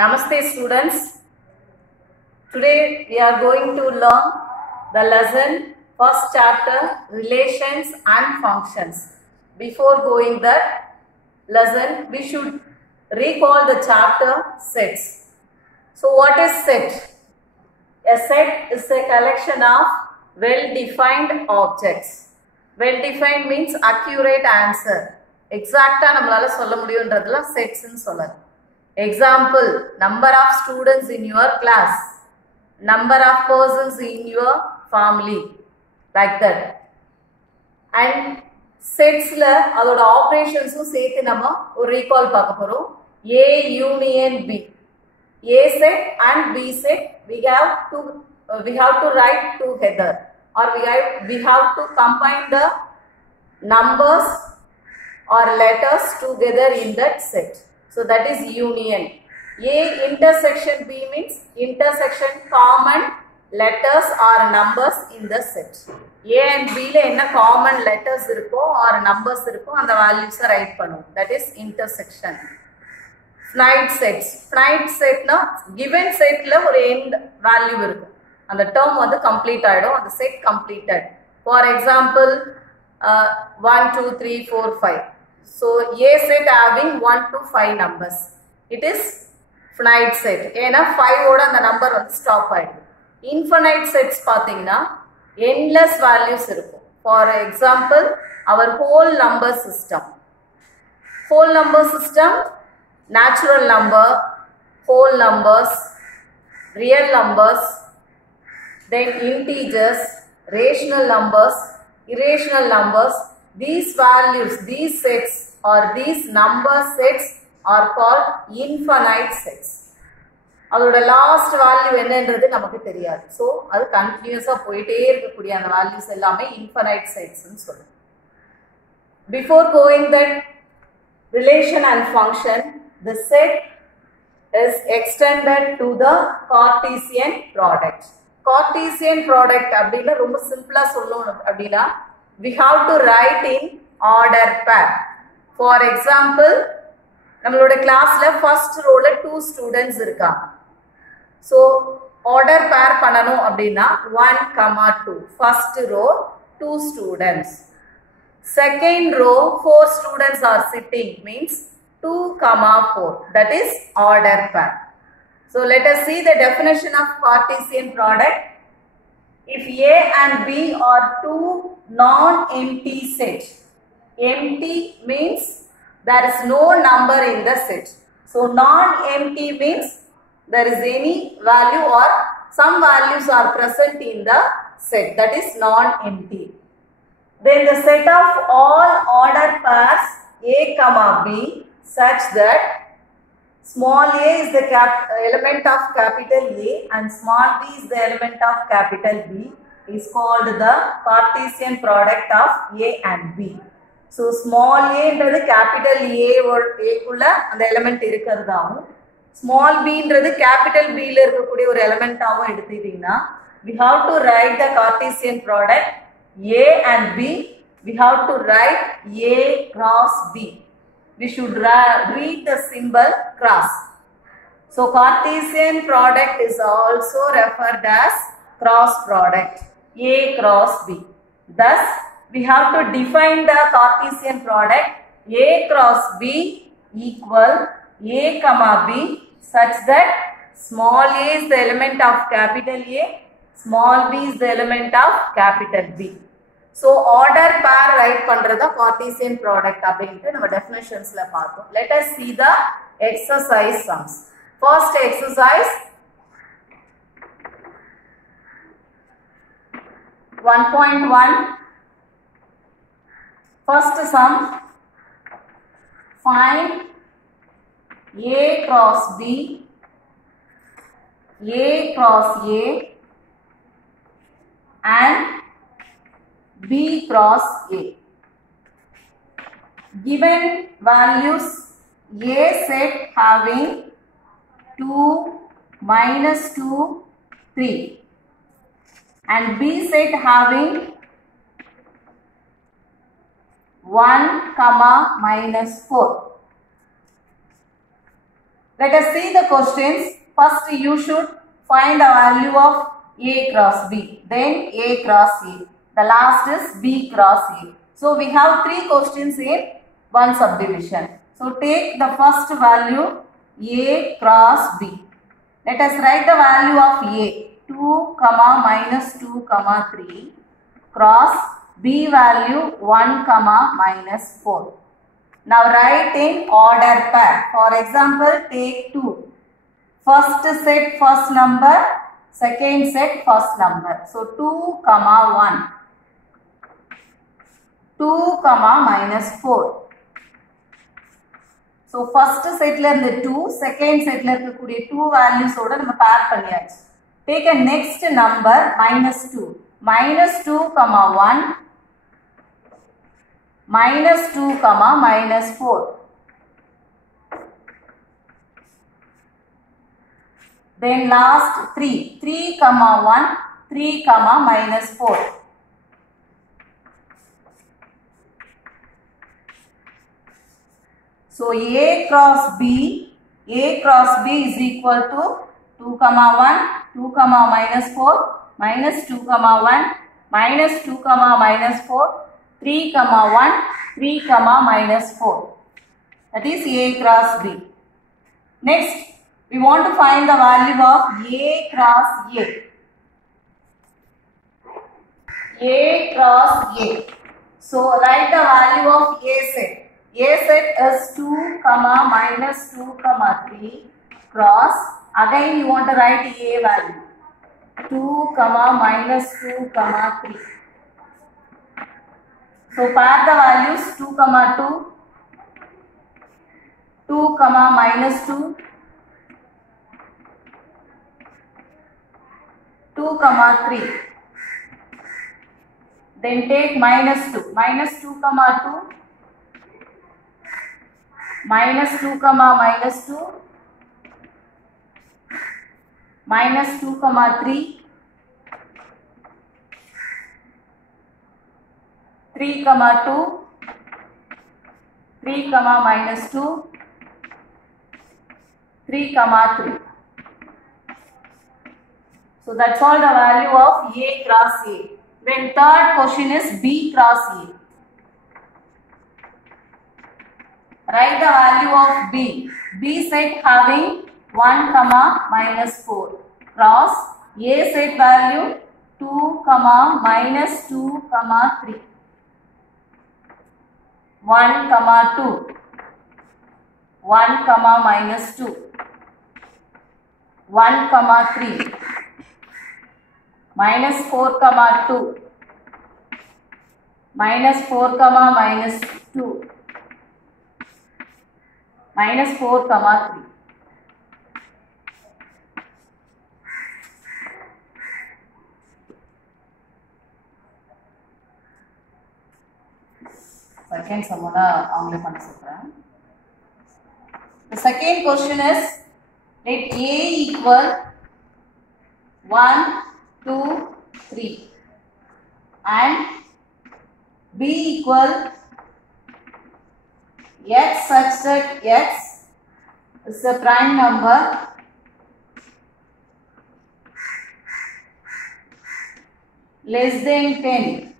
Namaste students. Today we are going to learn the lesson first chapter relations and functions. Before going that lesson we should recall the chapter sets. So what is set? A set is a collection of well-defined objects. Well-defined means accurate answer. Exact நம்மளால சொல்ல முடியும்ன்றதுல sets ன்னு சொல்லலாம். Example, number of students in your class, number of persons in your family, like that. And sets la adoda operations சேர்த்து நம்ம ஒரு recall பார்க்க போறோம். A union B. A set and B set we have to write together, or we have to combine the numbers or letters together in that set. So that is union. A intersection B means intersection common letters or numbers in the set. A and B la enna common letters irukko or numbers irukko and the values write பண்ணுவோம். That is intersection. Finite sets. Finite set na given set la ஒரு end value இருக்கும். அந்த term வந்து complete ஆயிடும். அந்த set completed. For example 1 2 3 4 5. So A set having 1 to 5 numbers. It is finite set. ஏனா 5 ஓட அந்த நம்பர் வந்து ஸ்டாப் ஆயிடும். Infinite sets பாத்தீங்கன்னா endless values இருக்கும். For example our whole number system. Whole number system, natural number, whole numbers, real numbers, then integers, rational numbers, irrational numbers. These values, these sets or these number sets are called infinite sets. அதோட last value என்னன்றது நமக்கு தெரியாது. So அது கண்டினியூஸா போயிட்டே இருக்கக்கூடிய அந்த values எல்லாமே இன்ஃபைனைட் செட்ஸ்னு சொல்லுவோம். Before going that relation and function, the set is extended to the Cartesian product. Cartesian product அப்படின்னா ரொம்ப சிம்பிளா சொல்லணும் அப்படின்னா we have to write in order pair. For example, நம்மளோட கிளாஸ்ல first rowல 2 students இருக்காங்க. So order pair பண்ணனும் அப்படினா 1, 2. First row 2 students. Second row 4 students are sitting, means 2, 4. That is order pair. So let us see the definition of Cartesian product. If A and B are two non-empty sets. Empty means there is no number in the set. So non-empty means there is any value or some values are present in the set. That is non-empty. Then the set of all order pairs A, B such that small a is the element of capital A and small b is the element of capital B is called the Cartesian product of A and B. So small a என்றது capital A குள்ள அந்த element இருக்கிறதாவும், small b என்றது capital B ல இருக்கக்கூடிய ஒரு element ஆவும் எடுத்துட்டீங்கன்னா we have to write the Cartesian product A and B. We have to write A cross B. We should read the symbol cross. So Cartesian product is also referred as cross product, A cross B. Thus we have to define the Cartesian product A cross B equal A, B such that small a is the element of capital A, small b is the element of capital B. So order pair write பண்றத Cartesian product அப்படினு நம்ம definitions-ல பார்த்தோம். Let us see the exercise sums. First exercise 1.1. First sum, find A cross B, A cross A and B cross A. Given values A set having 2, -2, 3 and B set having 1, -4. Let us see the questions. First you should find the value of A cross B. Then A cross A. The last is B cross A. So we have 3 questions in one subdivision. So take the first value A cross B. Let us write the value of A. 2, minus 2, 3 cross B value 1, minus 4. Now write in order pair. For example, take 2. First set first number, second set first number. So 2, 1. 2, minus 4. So first set la 2, second set la 2 values oda நம்ம pair பண்ணியாச்சு. Take a next number minus 2. Minus 2, 1. Minus 2, minus 4. Then last 3. 3, 1. 3, minus 4. So A cross B is equal to 2, 1, 2, minus 4, minus 2, 1, minus 2, minus 4, 3, 1, 3, minus 4. That is A cross B. Next, we want to find the value of A cross A. A cross A. So write the value of A set. A set is 2, minus 2, 3 cross. Again you want to write A value. 2, minus 2, 3. So pair the values 2, 2, 2, minus 2, 2, 3. Then take minus 2. Minus 2, 2. Minus 2, minus 2. Minus 2, 3. 3, 2. 3, minus 2. 3, 3. So that's all the value of A cross A. Then third question is B cross A. Write the value of B. B set having 1, minus 4 cross A set value 2, minus 2, 3. 1, 2. 1, minus 2. 1, 3. Minus 4, 2. Minus 4, minus 2. Minus 4, 3. Second sum The second question is, let A equal 1, 2, 3 and B equal x such that x is a prime number less than 10.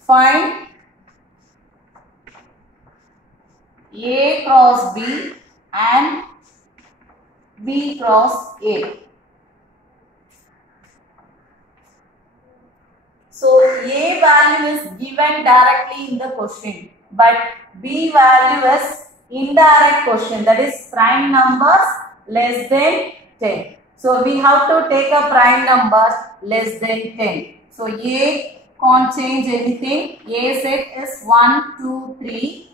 Find A cross B and B cross A. So A value is given directly in the question, but B value is indirect question, that is prime numbers less than 10. So we have to take a prime numbers less than 10. So A can't change anything. A set is 1, 2, 3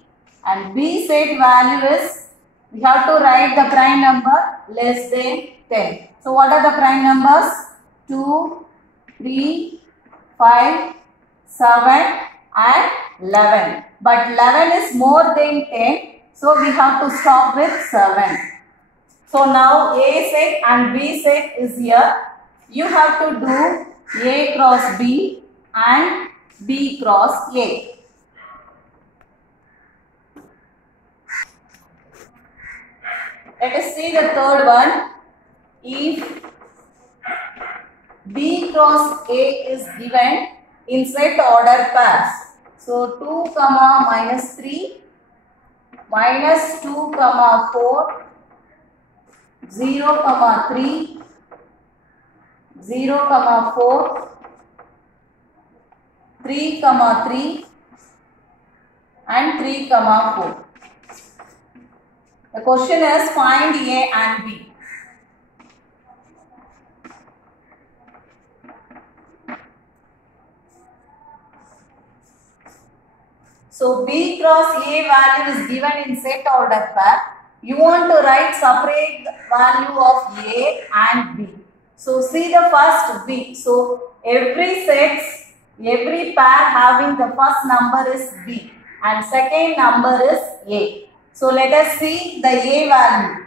and B set value is, we have to write the prime number less than 10. So what are the prime numbers? 2, 3, 5, 7 and 11. But 11 is more than 10. So we have to stop with 7. So now A set and B set is here. You have to do A cross B and B cross A. Let us see the third one. If B cross A is given in set order pairs. So 2, minus 3, minus 2, 4, 0, 3, 0, 4, 3, 3 and 3, 4. The question is find A and B. So B cross A value is given in set order pair. You want to write separate value of A and B. So see the first B. So every pair having the first number is B and second number is A. So let us see the A value.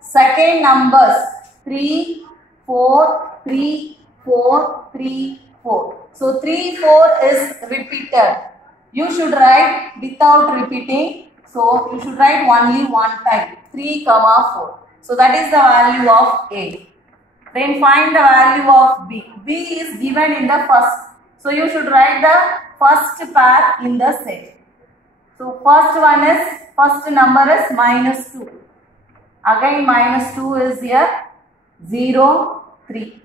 Second numbers 3, 4, 3, 4, 3, 4. So 3, 4 is repeated. You should write without repeating. So you should write only one time. 3, 4. So that is the value of A. Then find the value of B. B is given in the first. So you should write the first pair in the set. So first number is minus 2. Again minus 2 is here. 0, 3.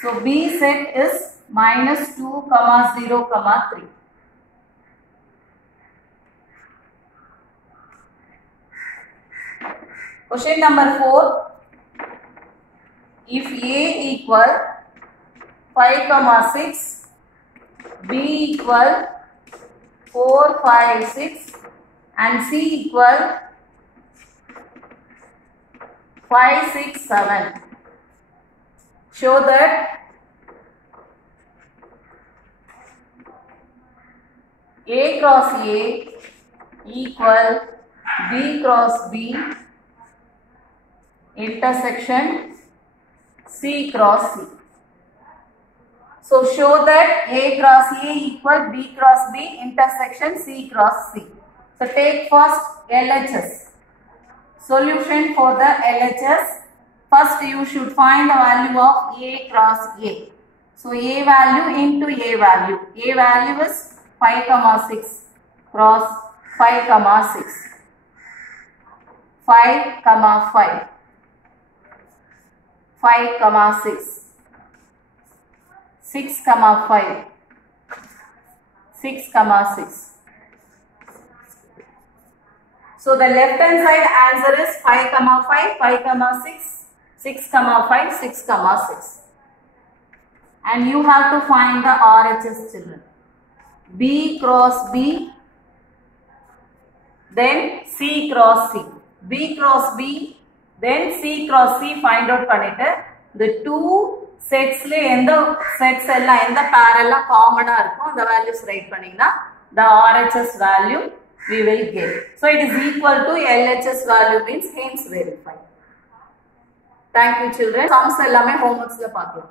So B set is minus 2, 0, 3. Question number 4. If A equal 5, 6, B equal 4, 5, 6 and C equal 5, 6, 7. Show that A cross A equal B cross B intersection C cross C. So show that A cross A equal B cross B intersection C cross C. So take first LHS. Solution for the LHS. First you should find the value of A cross A. So A value into A value. A value is 5, 6 cross 5, 6. 5, 5. 5, 6. 6, 5. 6, 6. So the left hand side answer is 5, 5, 5, 6, 6, 5, 6, 6. And you have to find the RHS children. B cross B, then C cross C. B cross B, then C cross C find out பண்ணிட்டு the two sets la எந்த sets எல்லாம் எந்த pair எல்லாம் common இருக்கும் அந்த values write பண்ணீங்கன்னா the RHS value we will get. So it is equal to LHS value means hence verify. Thank you children. Sums எல்லாமே homeworks ல பார்க்கலாம்.